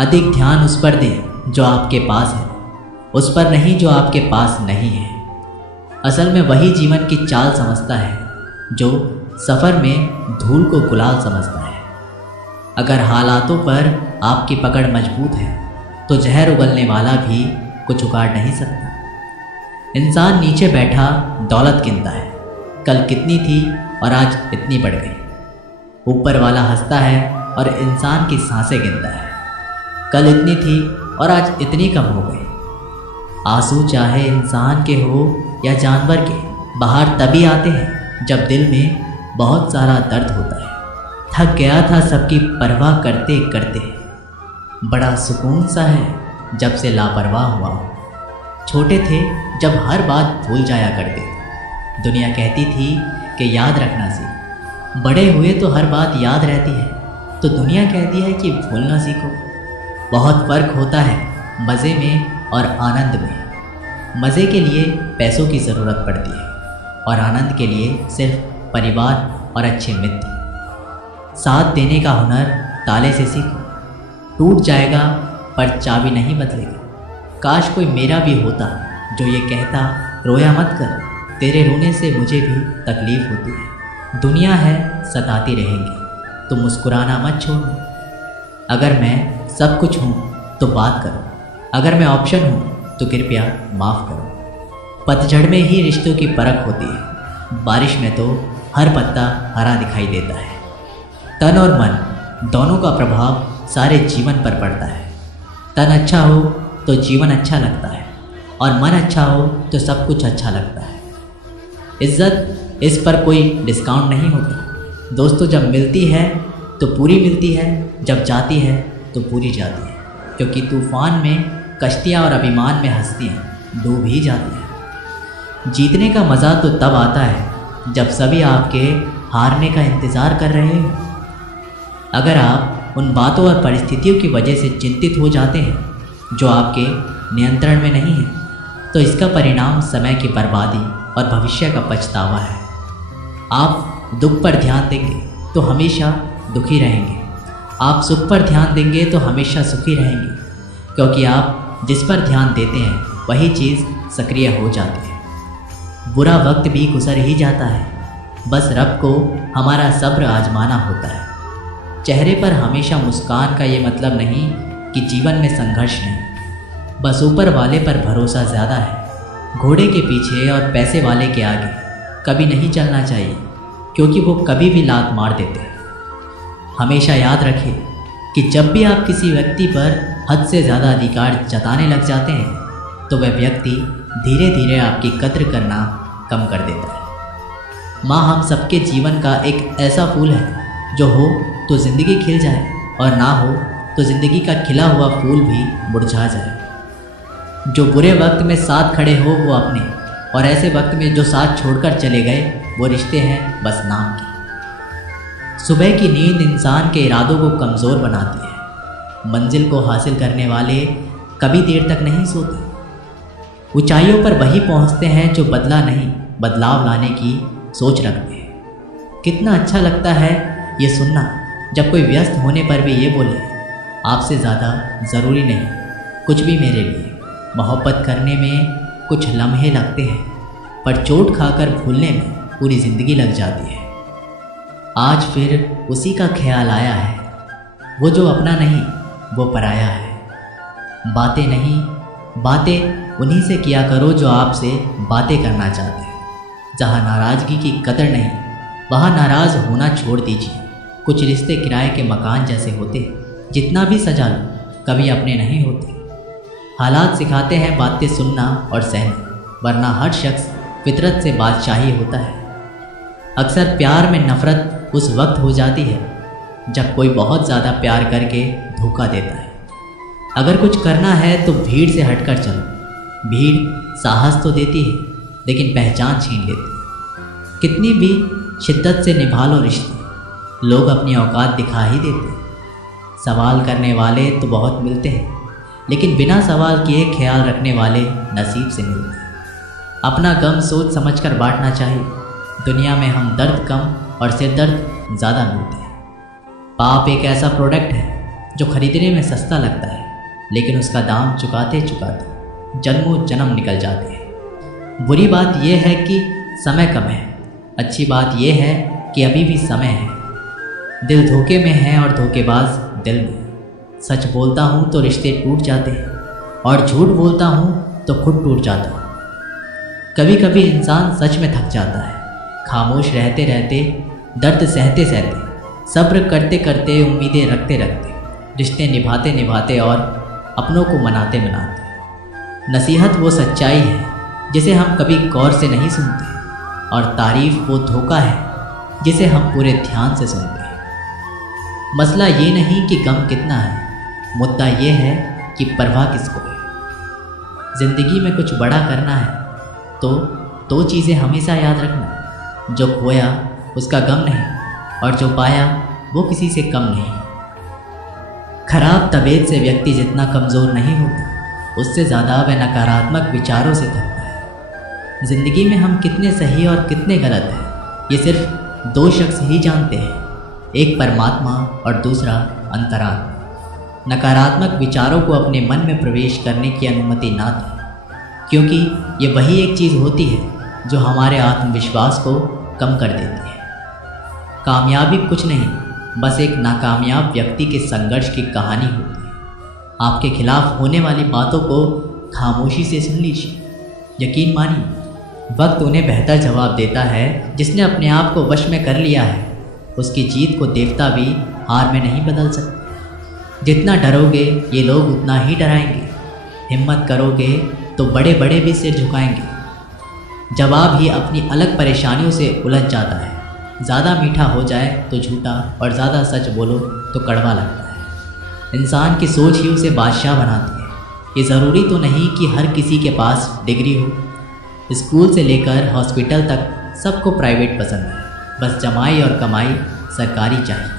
अधिक ध्यान उस पर दें जो आपके पास है, उस पर नहीं जो आपके पास नहीं है। असल में वही जीवन की चाल समझता है जो सफ़र में धूल को गुलाल समझता है। अगर हालातों पर आपकी पकड़ मजबूत है तो जहर उगलने वाला भी कुछ उगाड़ नहीं सकता। इंसान नीचे बैठा दौलत गिनता है, कल कितनी थी और आज इतनी बढ़ गई। ऊपर वाला हंसता है और इंसान की सांसें गिनता है, कल इतनी थी और आज इतनी कम हो गई। आंसू चाहे इंसान के हो या जानवर के, बाहर तभी आते हैं जब दिल में बहुत सारा दर्द होता है। थक गया था सबकी परवाह करते करते, बड़ा सुकून सा है जब से लापरवाह हुआ हूँ। छोटे थे जब हर बात भूल जाया करते, दुनिया कहती थी कि याद रखना सीख। बड़े हुए तो हर बात याद रहती है, तो दुनिया कहती है कि भूलना सीखो। बहुत फ़र्क होता है मज़े में और आनंद में। मज़े के लिए पैसों की ज़रूरत पड़ती है और आनंद के लिए सिर्फ परिवार और अच्छे मित्र। साथ देने का हुनर ताले से सीखो, टूट जाएगा पर चाबी नहीं बदलेगी। काश कोई मेरा भी होता जो ये कहता, रोया मत कर, तेरे रोने से मुझे भी तकलीफ़ होती है। दुनिया है सताती रहेगी, तो मुस्कुराना मत छोड़ना। अगर मैं सब कुछ हूँ तो बात करो, अगर मैं ऑप्शन हूँ तो कृपया माफ़ करो। पतझड़ में ही रिश्तों की परख होती है, बारिश में तो हर पत्ता हरा दिखाई देता है। तन और मन दोनों का प्रभाव सारे जीवन पर पड़ता है। तन अच्छा हो तो जीवन अच्छा लगता है और मन अच्छा हो तो सब कुछ अच्छा लगता है। इज़्ज़त, इस पर कोई डिस्काउंट नहीं होता। दोस्तों जब मिलती है तो पूरी मिलती है, जब जाती है तो पूरी जाती है, क्योंकि तूफ़ान में कश्तियाँ और अभिमान में हस्तियाँ डूब ही जाती हैं। जीतने का मज़ा तो तब आता है जब सभी आपके हारने का इंतज़ार कर रहे हो। अगर आप उन बातों और परिस्थितियों की वजह से चिंतित हो जाते हैं जो आपके नियंत्रण में नहीं है, तो इसका परिणाम समय की बर्बादी और भविष्य का पछतावा है। आप दुख पर ध्यान देंगे तो हमेशा दुखी रहेंगे, आप सुख पर ध्यान देंगे तो हमेशा सुखी रहेंगे, क्योंकि आप जिस पर ध्यान देते हैं वही चीज़ सक्रिय हो जाती है। बुरा वक्त भी गुजर ही जाता है, बस रब को हमारा सब्र आजमाना होता है। चेहरे पर हमेशा मुस्कान का ये मतलब नहीं कि जीवन में संघर्ष नहीं, बस ऊपर वाले पर भरोसा ज़्यादा है। घोड़े के पीछे और पैसे वाले के आगे कभी नहीं चलना चाहिए, क्योंकि वो कभी भी लात मार देते हैं। हमेशा याद रखें कि जब भी आप किसी व्यक्ति पर हद से ज़्यादा अधिकार जताने लग जाते हैं तो वह व्यक्ति धीरे धीरे आपकी कद्र करना कम कर देता है। माँ हम सबके जीवन का एक ऐसा फूल है जो हो तो ज़िंदगी खिल जाए और ना हो तो ज़िंदगी का खिला हुआ फूल भी मुरझा जाए। जो बुरे वक्त में साथ खड़े हो वो अपने, और ऐसे वक्त में जो साथ छोड़कर चले गए वो रिश्ते हैं बस नाम के। सुबह की नींद इंसान के इरादों को कमज़ोर बनाती है। मंजिल को हासिल करने वाले कभी देर तक नहीं सोते। ऊंचाइयों पर वही पहुंचते हैं जो बदला नहीं, बदलाव लाने की सोच रखते हैं। कितना अच्छा लगता है ये सुनना जब कोई व्यस्त होने पर भी ये बोले, आपसे ज़्यादा ज़रूरी नहीं कुछ भी मेरे लिए। मोहब्बत करने में कुछ लम्हे लगते हैं, पर चोट खाकर भूलने में पूरी ज़िंदगी लग जाती है। आज फिर उसी का ख्याल आया है, वो जो अपना नहीं वो पराया है। बातें नहीं, बातें उन्हीं से किया करो जो आपसे बातें करना चाहते हैं। जहाँ नाराज़गी की कदर नहीं वहाँ नाराज़ होना छोड़ दीजिए। कुछ रिश्ते किराए के मकान जैसे होते हैं, जितना भी सजा लो कभी अपने नहीं होते। हालात सिखाते हैं बातें सुनना और सहना, वरना हर शख्स फितरत से बादशाही होता है। अक्सर प्यार में नफ़रत उस वक्त हो जाती है जब कोई बहुत ज़्यादा प्यार करके धोखा देता है। अगर कुछ करना है तो भीड़ से हटकर चलो। भीड़ साहस तो देती है लेकिन पहचान छीन लेती है। कितनी भी शिद्दत से निभा लो रिश्ते, लोग अपनी औकात दिखा ही देते हैं। सवाल करने वाले तो बहुत मिलते हैं, लेकिन बिना सवाल किए ख्याल रखने वाले नसीब से मिलते हैं। अपना गम सोच समझकर बांटना चाहिए। दुनिया में हम दर्द कम और सिरदर्द ज़्यादा मिलते हैं। पाप एक ऐसा प्रोडक्ट है, जो खरीदने में सस्ता लगता है लेकिन उसका दाम चुकाते चुकाते जन्मों जन्म निकल जाते हैं। बुरी बात यह है कि समय कम है, अच्छी बात यह है कि अभी भी समय है। दिल धोखे में है और धोखेबाज दिल में। सच बोलता हूँ तो रिश्ते टूट जाते हैं और झूठ बोलता हूँ तो खुद टूट जाता हूँ। कभी कभी इंसान सच में थक जाता है, खामोश रहते रहते, दर्द सहते सहते, सब्र करते करते, उम्मीदें रखते रखते, रिश्ते निभाते निभाते और अपनों को मनाते मनाते। नसीहत वो सच्चाई है जिसे हम कभी गौर से नहीं सुनते और तारीफ वो धोखा है जिसे हम पूरे ध्यान से सुनते हैं। मसला ये नहीं कि गम कितना है, मुद्दा ये है कि परवाह किसको है। ज़िंदगी में कुछ बड़ा करना है तो दो चीज़ें हमेशा याद रखना, जो खोया उसका गम नहीं और जो पाया वो किसी से कम नहीं। खराब तबीयत से व्यक्ति जितना कमज़ोर नहीं होता, उससे ज़्यादा वह नकारात्मक विचारों से थकता है। ज़िंदगी में हम कितने सही और कितने गलत हैं ये सिर्फ दो शख्स ही जानते हैं, एक परमात्मा और दूसरा अंतरात्मा। नकारात्मक विचारों को अपने मन में प्रवेश करने की अनुमति ना दें, क्योंकि ये वही एक चीज़ होती है जो हमारे आत्मविश्वास को कम कर देती है। कामयाबी कुछ नहीं, बस एक नाकामयाब व्यक्ति के संघर्ष की कहानी होती है। आपके खिलाफ होने वाली बातों को खामोशी से सुन लीजिए। यकीन मानिए, वक्त उन्हें बेहतर जवाब देता है जिसने अपने आप को वश में कर लिया है। उसकी जीत को देवता भी हार में नहीं बदल सकते। जितना डरोगे ये लोग उतना ही डराएंगे। हिम्मत करोगे तो बड़े बड़े भी सिर झुकाएंगे। जवाब ही अपनी अलग परेशानियों से उलझ जाता है। ज़्यादा मीठा हो जाए तो झूठा और ज़्यादा सच बोलो तो कड़वा लगता है। इंसान की सोच ही उसे बादशाह बनाती है। ये ज़रूरी तो नहीं कि हर किसी के पास डिग्री हो। स्कूल से लेकर हॉस्पिटल तक सबको प्राइवेट पसंद है, बस जमाई और कमाई सरकारी चाहिए।